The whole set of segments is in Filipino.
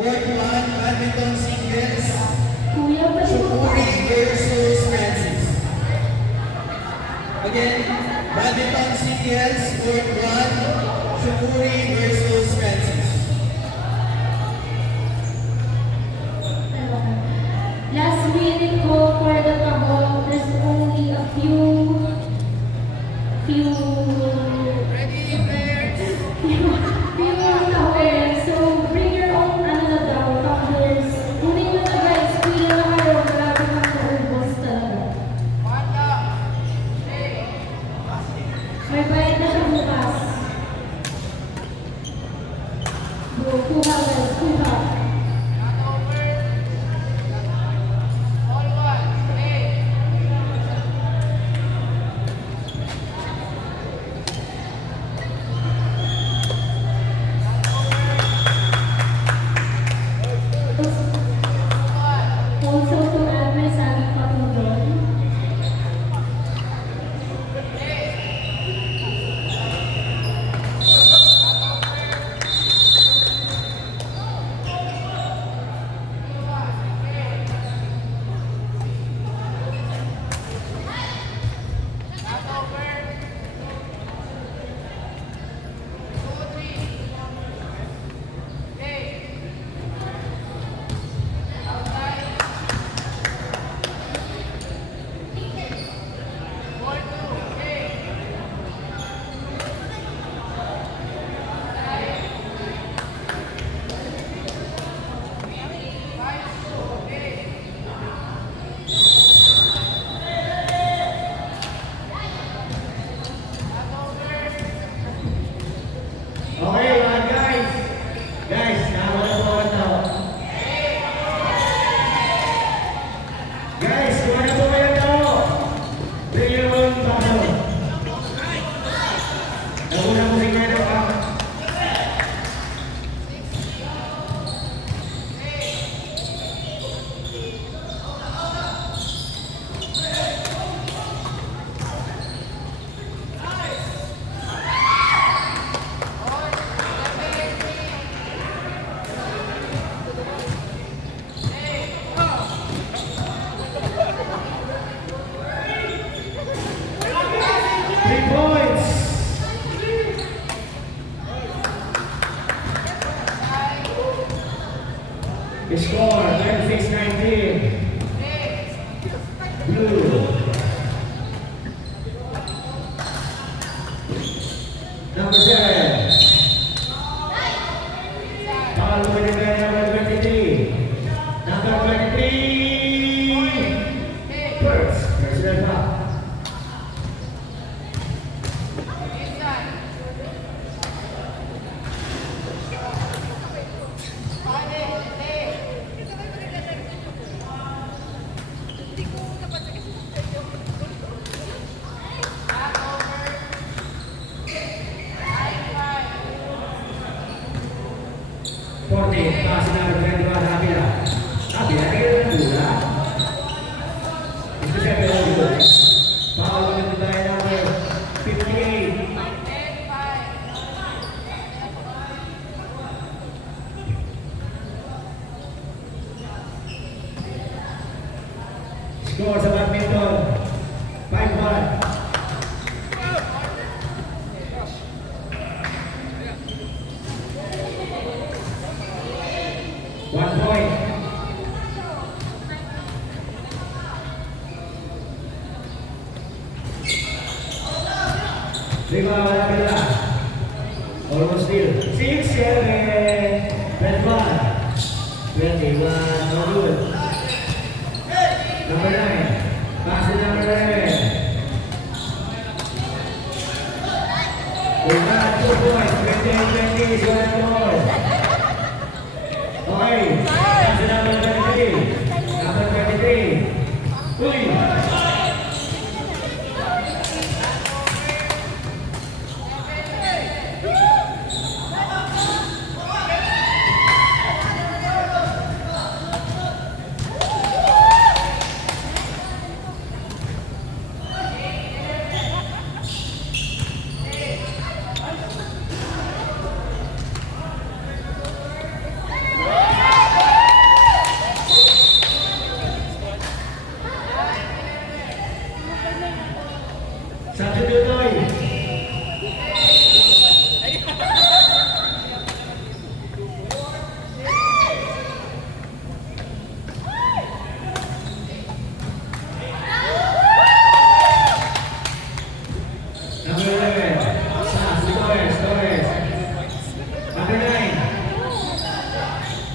Court 1, badminton singles. Kuya, pwede mo ba? Shukuri versus Francis. Again, badminton singles, court 1, Shukuri versus Francis. Last minute ko for the tabo, there's only a few towers. So bring your own ano na daw, tumblers. Kunin nyo na guys, kuya na kayo, grabe kang naubos talaga. May bayad na siya bukas. Bro, kuha guys, kuha. Also to add my sabi pa po doon. Okay, mga guys. Guys, nakawala po ako na. Guys, kuha na po kayo na. Bring your own bottle. Nauna po si Kuya pa. Three points. The score 36-19. Blue. Number 7. Foul by the guy number 23. Number 23. First. Personal foul. Pasok na ng 21 Habila. Habila, kaya ng bola. Ito siya pero dito. Foul by the guy number 58. Score sa badminton 5-1. One point. Lima Habila. Almost still. 6-7. Red flag. 21. No good. Number 9. Pass to number 11. We got 2 points. 28-20 is one more. Okay. Pass to number 23. Number 23. Uy.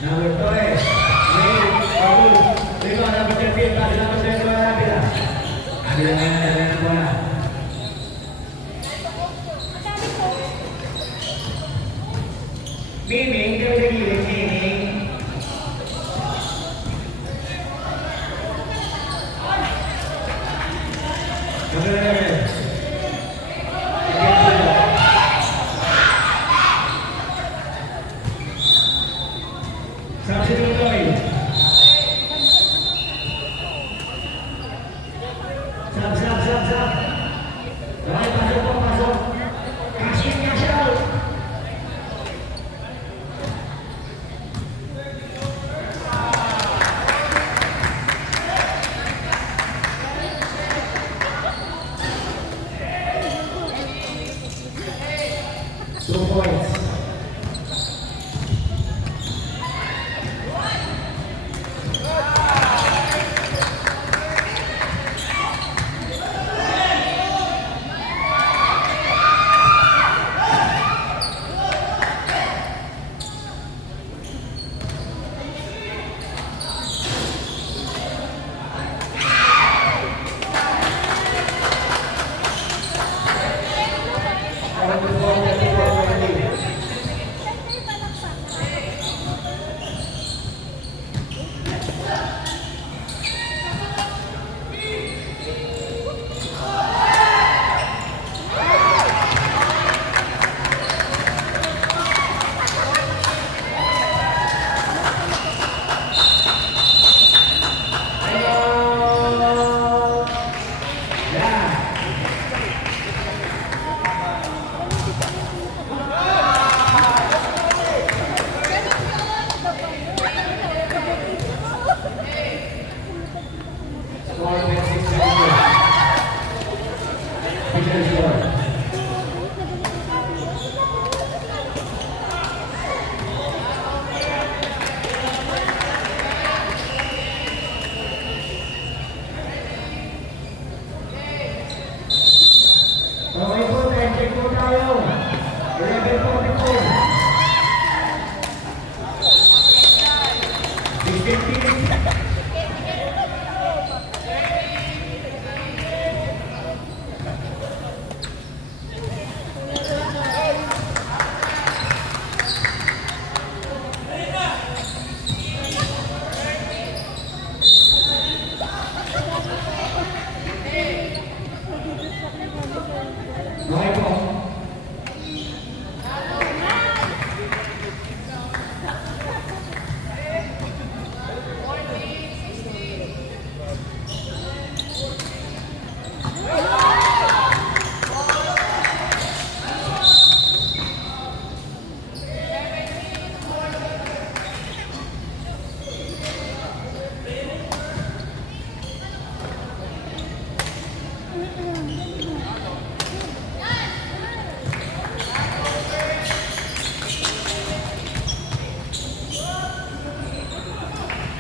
Number 3. May Paul. Dito, number 13. Pasi number 13 na Avila. Avila na bola. Miming, kami sa gilid, Miming.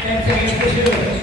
And second to shoot.